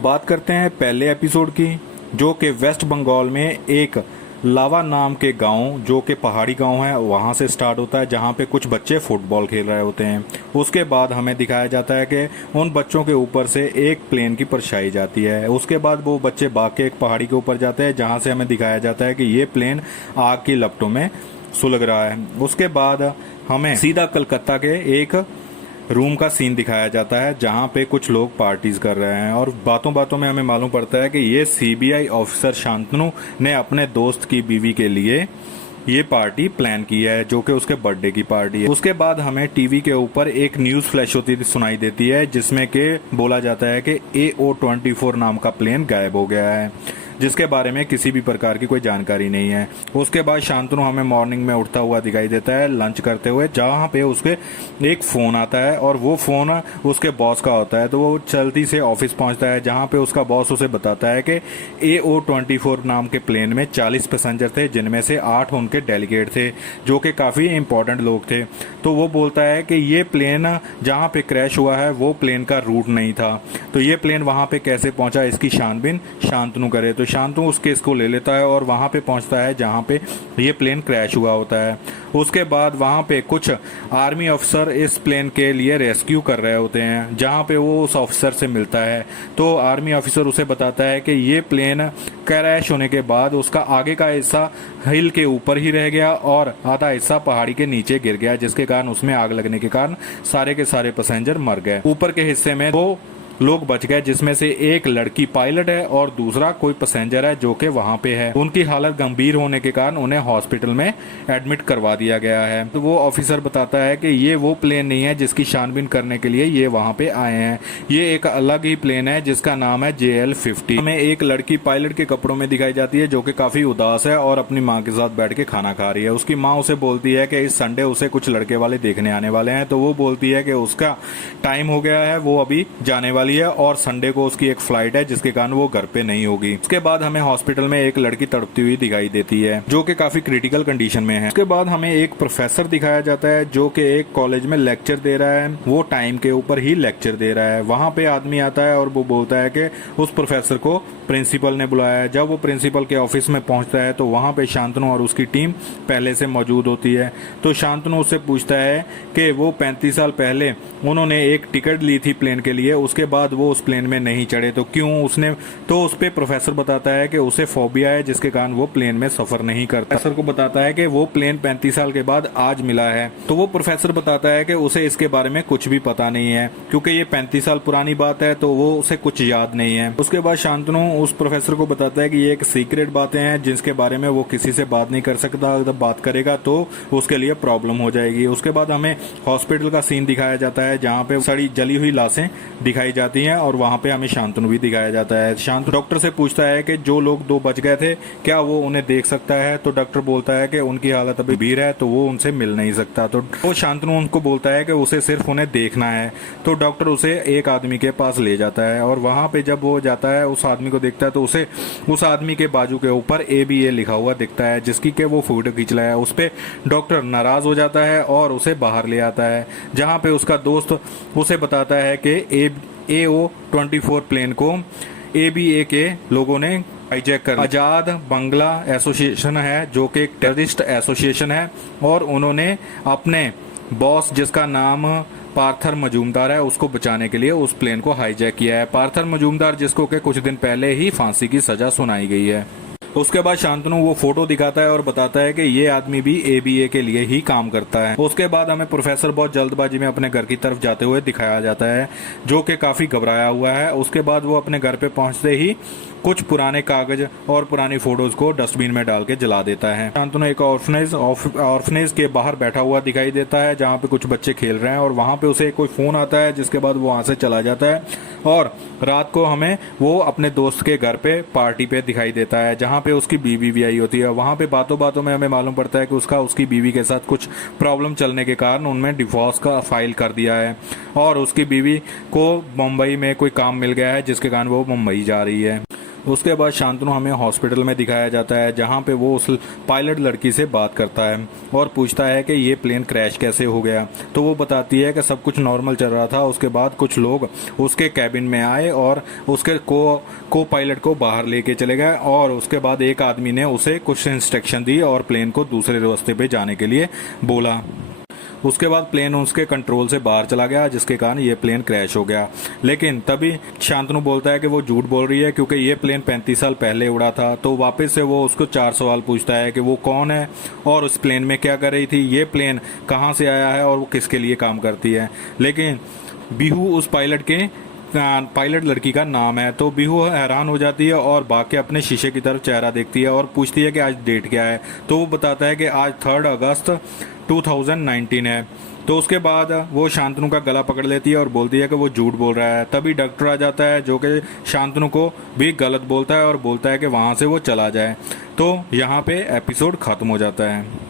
बात करते हैं पहले एपिसोड की, जो कि वेस्ट बंगाल में एक लावा नाम के गांव, जो कि पहाड़ी गांव है, वहां से स्टार्ट होता है, जहां पे कुछ बच्चे फुटबॉल खेल रहे होते हैं। उसके बाद हमें दिखाया जाता है कि उन बच्चों के ऊपर से एक प्लेन की परछाई जाती है। उसके बाद वो बच्चे भाग के एक पहाड़ी के ऊपर जाते हैं, जहां से हमें दिखाया जाता है कि ये प्लेन आग की लपटों में सुलग रहा है। उसके बाद हमें सीधा कलकत्ता के एक रूम का सीन दिखाया जाता है, जहां पे कुछ लोग पार्टीज कर रहे हैं, और बातों बातों में हमें मालूम पड़ता है कि ये सीबीआई ऑफिसर शांतनु ने अपने दोस्त की बीवी के लिए ये पार्टी प्लान की है, जो कि उसके बर्थडे की पार्टी है। उसके बाद हमें टीवी के ऊपर एक न्यूज फ्लैश होती सुनाई देती है, जिसमें कि बोला जाता है कि AO-24 नाम का प्लेन गायब हो गया है, जिसके बारे में किसी भी प्रकार की कोई जानकारी नहीं है। उसके बाद शांतनु हमें मॉर्निंग में उठता हुआ दिखाई देता है लंच करते हुए, जहां पे उसके एक फोन आता है और वो फोन उसके बॉस का होता है। तो वो चलती से ऑफिस पहुंचता है, जहां पे उसका बॉस उसे बताता है कि AO-24 नाम के प्लेन में 40 पैसेंजर थे, जिनमें से 8 उनके डेलीगेट थे, जो कि काफी इंपॉर्टेंट लोग थे। तो वो बोलता है कि ये प्लेन जहां पे क्रैश हुआ है वो प्लेन का रूट नहीं था, तो ये प्लेन वहां पे कैसे पहुंचा, इसकी छानबीन शांतनु करे। तो शांतनु उस केस को ले लेता है और वहां पे पहुंचता है जहां पे ये प्लेन क्रैश हुआ होता है। उसके बाद वहां पे कुछ आर्मी अफसर इस प्लेन के लिए रेस्क्यू कर रहे होते हैं, जहां पे वो उस ऑफिसर से मिलता है। तो आर्मी ऑफिसर उसे बताता है कि ये प्लेन क्रैश होने के बाद उसका आगे का हिस्सा हिल के ऊपर ही रह गया और आधा हिस्सा पहाड़ी के नीचे गिर गया, जिसके कारण उसमें आग लगने के कारण सारे के सारे पैसेंजर मर गए। ऊपर के हिस्से में 2 लोग बच गए, जिसमें से एक लड़की पायलट है और दूसरा कोई पैसेंजर है जो कि वहां पे है। उनकी हालत गंभीर होने के कारण उन्हें हॉस्पिटल में एडमिट करवा दिया गया है। तो वो ऑफिसर बताता है कि ये वो प्लेन नहीं है जिसकी छानबीन करने के लिए ये वहां पे आए हैं, ये एक अलग ही प्लेन है जिसका नाम है JL-50। हमें एक लड़की पायलट के कपड़ों में दिखाई जाती है, जो कि काफी उदास है और अपनी माँ के साथ बैठ के खाना खा रही है। उसकी माँ उसे बोलती है कि इस संडे उसे कुछ लड़के वाले देखने आने वाले हैं। तो वो बोलती है कि उसका टाइम हो गया है, वो अभी जाने वाली है और संडे को उसकी एक फ्लाइट है, जिसके कारण वो घर पे नहीं होगी। उसके बाद हमें हॉस्पिटल में एक लड़की तड़पती हुई दिखाई देती है, जो कि काफी क्रिटिकल कंडीशन में है। उसके बाद हमें एक प्रोफेसर दिखाया जाता है, जो कि एक कॉलेज में लेक्चर दे रहा है। वो टाइम के ऊपर ही लेक्चर दे रहा है। वहां पे आदमी आता है और वो बोलता है कि उस प्रोफेसर को प्रिंसिपल ने बुलाया है। जब वो प्रिंसिपल के ऑफिस में पहुंचता है तो वहां पे शांतनु और उसकी टीम पहले से मौजूद होती है। तो शांतनु उससे पूछता है कि वो 35 साल पहले उन्होंने एक टिकट ली थी प्लेन के लिए, उसके बाद वो उस प्लेन में नहीं चढ़े, तो क्यों उसने। तो उस पे प्रोफेसर बताता है कि उसे फोबिया है, जिसके कारण वो प्लेन में सफर नहीं करता। प्रोफेसर को बताता है कि वो प्लेन 35 साल के बाद आज मिला है। तो वो प्रोफेसर बताता है कि उसे इसके बारे में कुछ भी पता नहीं है, क्योंकि ये 35 साल पुरानी बात है, तो वो उसे कुछ याद नहीं है। उसके बाद शांतनु उस प्रोफेसर को बताता है कि ये एक सीक्रेट बातें हैं, जिसके बारे में वो किसी से बात नहीं कर सकता, अगर बात करेगा तो उसके लिए प्रॉब्लम हो जाएगी। उसके बाद हमें हॉस्पिटल का सीन दिखाया जाता है, जहाँ पे सड़ी जली हुई लाशें दिखाई जाती हैं और वहां पे हमें शांतनु भी दिखाया जाता है। शांतनु डॉक्टर से पूछता है कि जो लोग 2 बच गए थे, क्या वो उन्हें देख सकता है। तो डॉक्टर बोलता है कि उनकी हालत अभी गंभीर है, तो वो उनसे मिल नहीं सकता। तो वो शांतनु उनको बोलता है कि उसे सिर्फ उन्हें देखना है। तो डॉक्टर उसे एक आदमी के पास ले जाता है और वहां पे जब वो जाता है, उस आदमी को देखता है, तो उसे उस आदमी के बाजू के ऊपर ABA लिखा हुआ दिखता है, जिसकी के वो फोटो खींच रहा है। उस पे डॉक्टर नाराज हो जाता है और उसे बाहर ले आता है, जहां पे उसका दोस्त उसे बताता है कि AO-24 प्लेन को ABA के लोगों ने हाईजैक कर। आजाद बांग्ला एसोसिएशन है, जो कि एक टेररिस्ट एसोसिएशन है, और उन्होंने अपने बॉस, जिसका नाम पार्थर मजूमदार है, उसको बचाने के लिए उस प्लेन को हाईजैक किया है। पार्थर मजूमदार, जिसको के कुछ दिन पहले ही फांसी की सजा सुनाई गई है। उसके बाद शांतनु वो फोटो दिखाता है और बताता है कि ये आदमी भी ABA के लिए ही काम करता है। उसके बाद हमें प्रोफेसर बहुत जल्दबाजी में अपने घर की तरफ जाते हुए दिखाया जाता है, जो कि काफी घबराया हुआ है। उसके बाद वो अपने घर पे पहुंचते ही कुछ पुराने कागज और पुरानी फोटोज को डस्टबिन में डाल के जला देता है। शांतनु एक ऑर्फनेज के बाहर बैठा हुआ दिखाई देता है, जहाँ पे कुछ बच्चे खेल रहे हैं, और वहां पे उसे कोई फोन आता है, जिसके बाद वो वहां से चला जाता है और रात को हमें वो अपने दोस्त के घर पे पार्टी पे दिखाई देता है, जहाँ पे उसकी बीवी भी आई होती है। वहां पे बातों बातों में हमें मालूम पड़ता है कि उसकी बीवी के साथ कुछ प्रॉब्लम चलने के कारण उनमें डिवोर्स का फाइल कर दिया है और उसकी बीवी को मुंबई में कोई काम मिल गया है, जिसके कारण वो मुंबई जा रही है। उसके बाद शांतनु हमें हॉस्पिटल में दिखाया जाता है, जहां पे वो उस पायलट लड़की से बात करता है और पूछता है कि ये प्लेन क्रैश कैसे हो गया। तो वो बताती है कि सब कुछ नॉर्मल चल रहा था, उसके बाद कुछ लोग उसके कैबिन में आए और उसके को पायलट को बाहर लेके चले गए और उसके बाद एक आदमी ने उसे कुछ इंस्ट्रक्शन दी और प्लेन को दूसरे रास्ते पे जाने के लिए बोला। उसके बाद प्लेन उसके कंट्रोल से बाहर चला गया, जिसके कारण ये प्लेन क्रैश हो गया। लेकिन तभी शांतनु बोलता है कि वो झूठ बोल रही है क्योंकि ये प्लेन 35 साल पहले उड़ा था। तो वापस से वो उसको 4 सवाल पूछता है कि वो कौन है और उस प्लेन में क्या कर रही थी, ये प्लेन कहाँ से आया है और वो किसके लिए काम करती है। लेकिन बिहू उस पायलट लड़की का नाम है। तो बिहू हैरान हो जाती है और भाग के अपने शीशे की तरफ चेहरा देखती है और पूछती है कि आज डेट क्या है। तो वो बताता है कि आज 3 अगस्त 2019 है। तो उसके बाद वो शांतनु का गला पकड़ लेती है और बोलती है कि वो झूठ बोल रहा है। तभी डॉक्टर आ जाता है जो कि शांतनु को भी गलत बोलता है और बोलता है कि वहां से वो चला जाए। तो यहाँ पे एपिसोड खत्म हो जाता है।